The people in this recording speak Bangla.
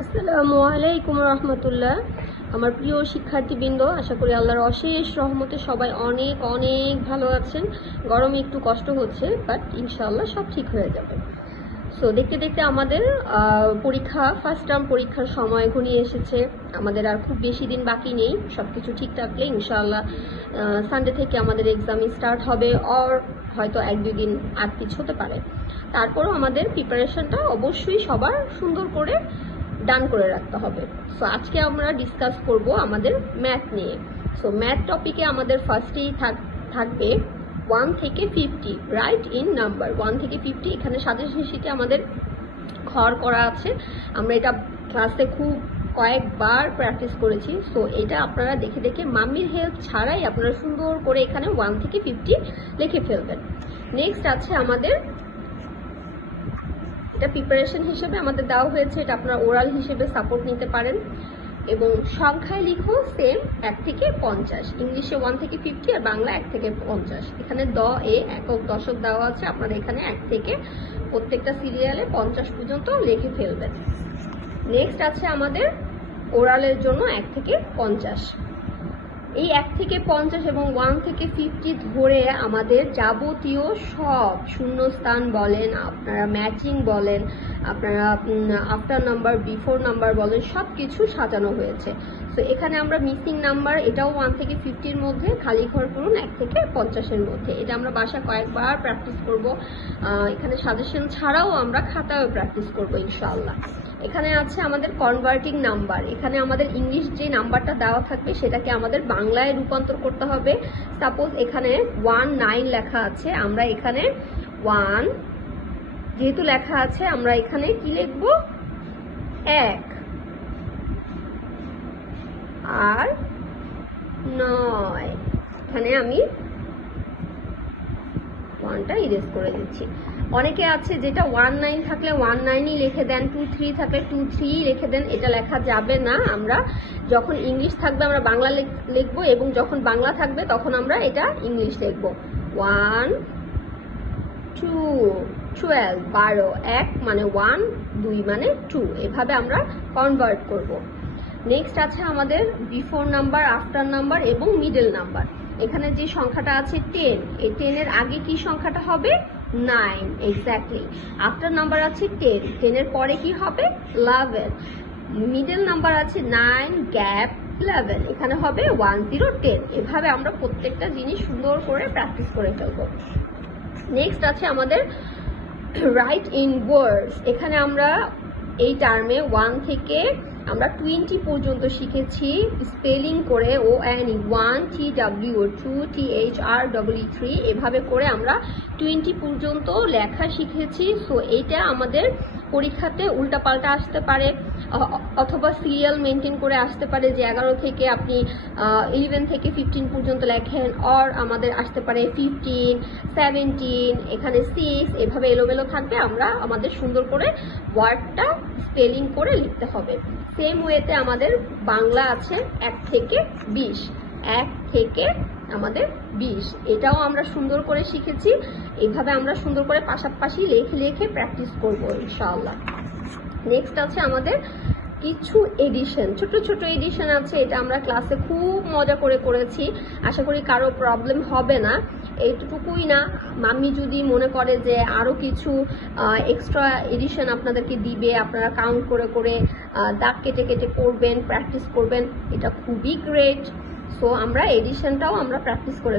আসসালামু আলাইকুম রহমতুল্লাহ। আমার প্রিয় শিক্ষার্থীবৃন্দ, আশা করি আল্লাহর অশেষ রহমতে সবাই অনেক অনেক ভালো আছেন। গরমে একটু কষ্ট হচ্ছে, বাট ইনশাআল্লাহ সব ঠিক হয়ে যাবে। সো দেখতে দেখতে আমাদের পরীক্ষা, ফার্স্ট টার্ম পরীক্ষার সময় ঘনিয়ে এসেছে। আমাদের আর খুব বেশি দিন বাকি নেই। সব কিছু ঠিক থাকলে ইনশাআল্লাহ সানডে থেকে আমাদের এক্সাম স্টার্ট হবে, আর হয়তো 1-2 দিন আগ পিছ হতে পারে। তারপরও আমাদের প্রিপারেশনটা অবশ্যই সবার সুন্দর করে ডান করে রাখতে হবে। সো আজকে আমরা ডিসকাস করব আমাদের ম্যাথ নিয়ে। সো ম্যাথ টপিকে আমাদের ফার্স্টেই থাকবে 1 থেকে 50, রাইট ইন নাম্বার 1 থেকে 50। এখানে সাজেশন শিটে আমাদের ঘর করা আছে। আমরা এটা ক্লাসে খুব কয়েকবার প্র্যাকটিস করেছি। সো এটা আপনারা দেখে দেখে মাম্মির হেল্প ছাড়াই আপনারা সুন্দর করে এখানে 1 থেকে 50 লিখে ফেলবেন। নেক্সট আছে আমাদের, এটা প্রিপারেশন হিসেবে আমাদের দেওয়া হয়েছে, এটা আপনারা ওরাল হিসেবে সাপোর্ট নিতে পারেন। এবং সংখ্যায় লিখো সেম 1 থেকে 50, ইংলিশে 1 থেকে 50 আর বাংলা 1 থেকে 50। এখানে একক দশক দেওয়া আছে, আপনারা এখানে 1 থেকে প্রত্যেকটা সিরিয়ালে 50 পর্যন্ত লিখে ফেলবেন। নেক্সট আছে আমাদের ওরালের জন্য 1 থেকে 50। এই 1 থেকে 50 এবং 1 থেকে 50 ধরে আমাদের যাবতীয় সব শূন্যস্থান বলেন, আপনারা ম্যাচিং বলেন, আপনারা আফটার নাম্বার, বিফোর নাম্বার বলেন, সব কিছু সাজানো হয়েছে। সো এখানে আমরা মিসিং নাম্বার, এটাও 1 থেকে 50-র মধ্যে, খালি ঘর করুন 1 থেকে 50-এর মধ্যে। এটা আমরা বাসায় কয়েকবার প্র্যাকটিস করব। এখানে সাজেশন ছাড়াও আমরা খাতায়ও প্র্যাকটিস করব ইনশাআল্লাহ। এখানে আছে আমাদের কনভার্টিং নাম্বার। এখানে আমাদের ইংলিশ যে নাম্বারটা দেওয়া থাকবে সেটাকে আমাদের বাংলায় রূপান্তর করতে হবে। সাপোজ এখানে 19 লেখা আছে, আমরা এখানে 1 যেহেতু লেখা আছে, আমরা এখানে কি লিখব, 1 আর 9। এখানে আমি 1টা ইরেজ করে দিচ্ছি। অনেকে আছে যেটা 19 থাকলে 19ই লিখে দেন, 23 থাকলে 23 লিখে দেন। এটা লেখা যাবে না। আমরা যখন ইংলিশ থাকবে আমরা বাংলা লিখবো, এবং যখন বাংলা থাকবে তখন আমরা এটা ইংলিশ লিখবো। 1 2 12, 12, 1 মানে 1, 2 মানে 2, এভাবে আমরা কনভার্ট করব। নেক্সট আছে আমাদের বিফোর নাম্বার, আফটার নাম্বার এবং মিডল নাম্বার। এখানে যে সংখ্যাটা আছে 10, এই 10 এর আগে কি সংখ্যাটা হবে, 9, এক্স্যাক্টলি। আফটার নাম্বার আছে 10, 10 এর পরে কি হবে, 11। মিডল নাম্বার আছে 9 গ্যাপ 11, এখানে হবে 1 0 10। এভাবে আমরা প্রত্যেকটা জিনিস সুন্দর করে প্র্যাকটিস করে ফেলবো। নেক্সট আছে আমাদের রাইট ইন ওয়ার্ডস। এখানে আমরা এই টার্মে 1 থেকে আমরা 20 পর্যন্ত শিখেছি স্পেলিং করে, ONE 1 TW 2 THR 3, এভাবে করে আমরা 20 পর্যন্ত লেখা শিখেছি। সো এইটা আমাদের পরীক্ষাতে উল্টাপাল্টা আসতে পারে, অথবা সিরিয়াল মেনটেন করে আসতে পারে যে 11 থেকে আপনি 11 থেকে 15 পর্যন্ত লেখেন, আর আমাদের আসতে পারে 15, 17, এখানে 6, এভাবে এলোমেলো থাকবে। আমরা আমাদের সুন্দর করে ওয়ার্ডটা স্পেলিং করে লিখতে হবে। সেম ওয়েতে আমাদের বাংলা আছে 1 থেকে 20, 1 থেকে আমাদের 20, এটাও আমরা সুন্দর করে শিখেছি। এইভাবে আমরা সুন্দর করে পাশাপাশি লিখে লিখে প্র্যাকটিস করবো ইনশাআল্লাহ। নেক্সট আছে আমাদের কিছু এডিশন, ছোট ছোট এডিশন আছে। এটা আমরা ক্লাসে খুব মজা করে করেছি, আশা করি কারো প্রবলেম হবে না। এইটুকুই না, মাম্মি যদি মনে করে যে আরো কিছু এক্সট্রা এডিশন আপনাদেরকে দিবে, আপনারা কাউন্ট করে করে দাগ কেটে কেটে করবেন, প্র্যাকটিস করবেন, এটা খুবই গ্রেট। সো আমরা এডিশনটাও আমরা প্র্যাকটিস করে